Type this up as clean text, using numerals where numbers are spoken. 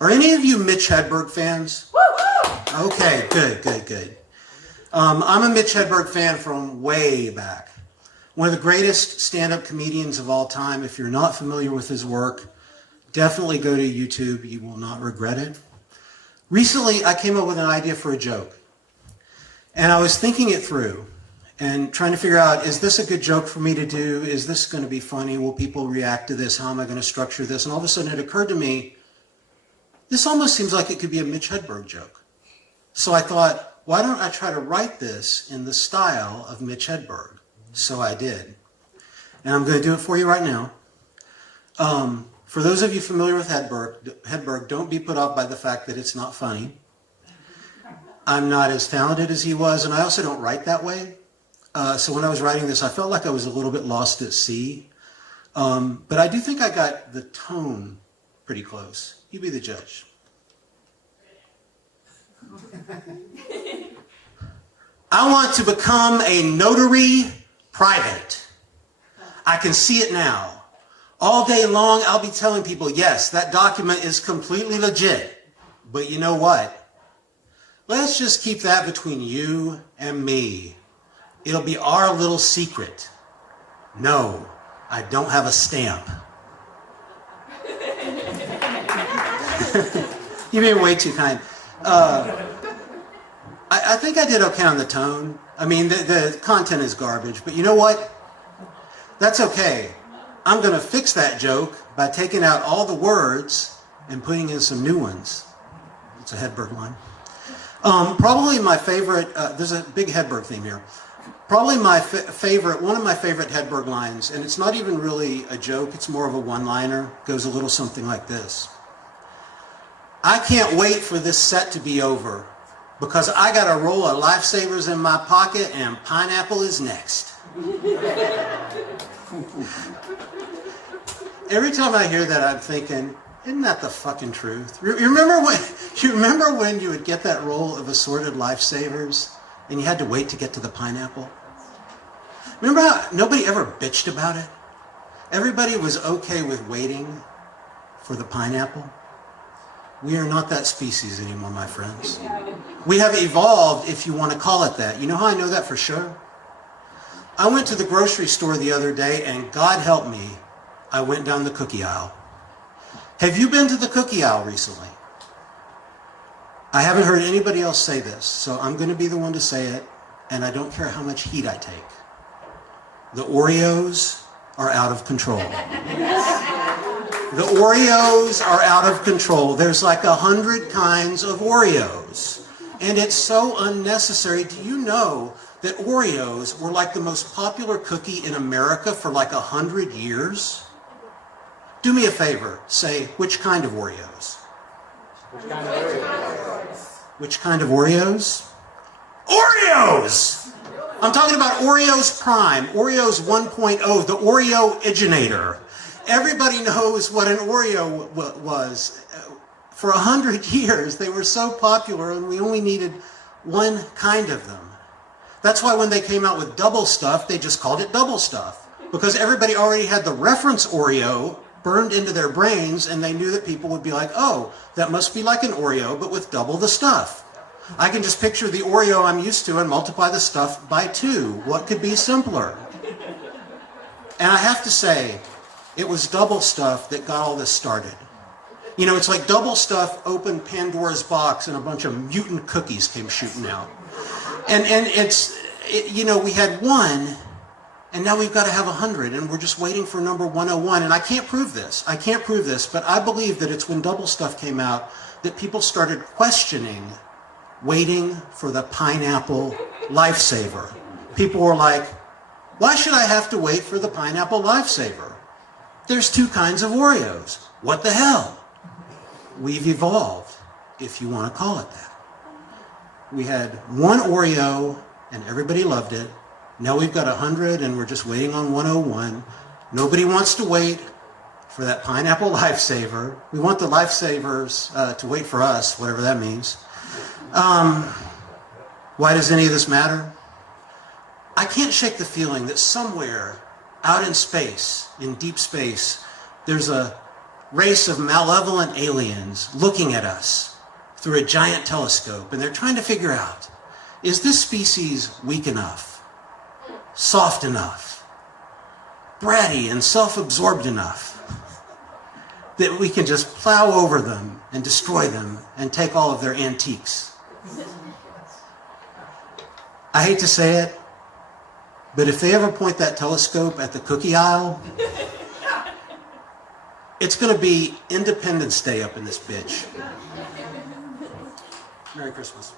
Are any of you Mitch Hedberg fans? Okay, good. I'm a Mitch Hedberg fan from way back. One of the greatest stand-up comedians of all time. If you're not familiar with his work, definitely go to YouTube. You will not regret it. Recently, I came up with an idea for a joke. And I was thinking it through and trying to figure out, is this a good joke for me to do? Is this going to be funny? Will people react to this? How am I going to structure this? And all of a sudden it occurred to me, this almost seems like it could be a Mitch Hedberg joke. So I thought, why don't I try to write this in the style of Mitch Hedberg? So I did. And I'm going to do it for you right now. For those of you familiar with Hedberg, don't be put off by the fact that it's not funny. I'm not as talented as he was, and I also don't write that way. So when I was writing this, I felt like I was a little bit lost at sea. But I do think I got the tone pretty close. You be the judge. I want to become a notary private. I can see it now. All day long, I'll be telling people, yes, that document is completely legit. But you know what? Let's just keep that between you and me. It'll be our little secret. No, I don't have a stamp. You're being way too kind. I think I did okay on the tone. I mean, the content is garbage, but you know what? That's okay. I'm going to fix that joke by taking out all the words and putting in some new ones. It's a Hedberg line. Probably my favorite, there's a big Hedberg theme here. Probably my favorite, one of my favorite Hedberg lines, and it's not even really a joke, it's more of a one-liner, goes a little something like this. I can't wait for this set to be over because I got a roll of lifesavers in my pocket and pineapple is next. Every time I hear that, I'm thinking, isn't that the fucking truth? You remember when you would get that roll of assorted lifesavers and you had to wait to get to the pineapple? Remember how nobody ever bitched about it? Everybody was okay with waiting for the pineapple. We are not that species anymore, my friends. We have evolved, if you want to call it that. You know how I know that for sure? I went to the grocery store the other day, and God help me, I went down the cookie aisle. Have you been to the cookie aisle recently? I haven't heard anybody else say this, so I'm going to be the one to say it, and I don't care how much heat I take. The Oreos are out of control. The Oreos are out of control. There's like 100 kinds of Oreos, and it's so unnecessary. Do you know that Oreos were like the most popular cookie in America for like 100 years? Do me a favor, say, which kind of Oreos? Which kind of Oreos? Which kind of Oreos? Oreos! I'm talking about Oreos Prime, Oreos 1.0, the Oreo-iginator. Everybody knows what an Oreo was. For 100 years, they were so popular and we only needed one kind of them. That's why when they came out with double stuff, they just called it double stuff. Because everybody already had the reference Oreo burned into their brains and they knew that people would be like, oh, that must be like an Oreo, but with double the stuff. I can just picture the Oreo I'm used to and multiply the stuff by 2. What could be simpler? And I have to say, it was double stuff that got all this started. You know, it's like double stuff opened Pandora's box and a bunch of mutant cookies came shooting out. And you know, we had one, and now we've got to have 100, and we're just waiting for number 101. And I can't prove this. I can't prove this, but I believe that it's when double stuff came out that people started questioning waiting for the pineapple lifesaver. People were like, why should I have to wait for the pineapple lifesaver? There's 2 kinds of Oreos. What the hell? We've evolved, if you want to call it that. We had one Oreo, and everybody loved it. Now we've got 100, and we're just waiting on 101. Nobody wants to wait for that pineapple lifesaver. We want the lifesavers to wait for us, whatever that means. Why does any of this matter? I can't shake the feeling that somewhere out in space, in deep space, there's a race of malevolent aliens looking at us through a giant telescope, and they're trying to figure out, is this species weak enough, soft enough, bratty and self-absorbed enough that we can just plow over them and destroy them and take all of their antiques? I hate to say it, but if they ever point that telescope at the cookie aisle, it's going to be Independence Day up in this bitch. Merry Christmas.